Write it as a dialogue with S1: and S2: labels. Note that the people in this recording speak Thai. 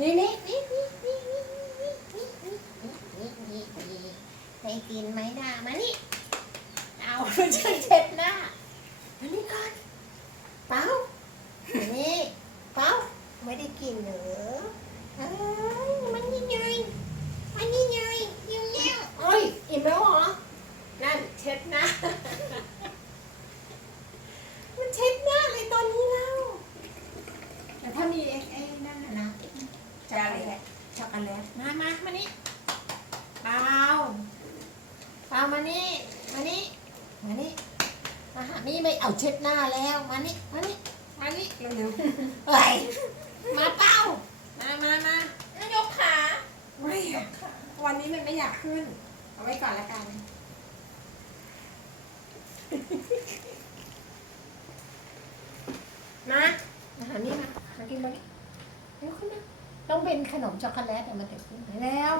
S1: นี่นี่นี่นี่นี่นี่นี่นี่นี่นี่นี่ได้กินไหมนะมานี่ เอาไม่เช็ดหน้ามานี่ก่อนเปล่านี่เปล่าไม่ได้กินเหรอเอ้ยมันนี่ไงมันนี่ไงยิ้มแย้มโอ้ยอิ่มแล้วเหรอ นั่นเช็ดหน้า มันเช็ดหน้าเลยตอนนี้แล้วแต่ถ้ามีไอ้ไอ้นั่นน่ะนะ ช็อกโกแลตช็อกโกแลตมามามานี่เปล่าเปล่ามานี่ มานี่ มานี่มาหานี่ไม่เอาเช็ดหน้าแล้ว มานี่ มานี่ มานี่เร็วๆเฮ้ยมาเปล่ามามามา
S2: นายกขา
S1: ไม่อะวันนี้มันไม่อยากขึ้น เอาไว้ก่อนละกัน มา มาหานี่มามากินมานี่เร็วขึ้นมา ต้องเป็นขนมช็อกโกแลตอะมันถึงขึ้นแล้ว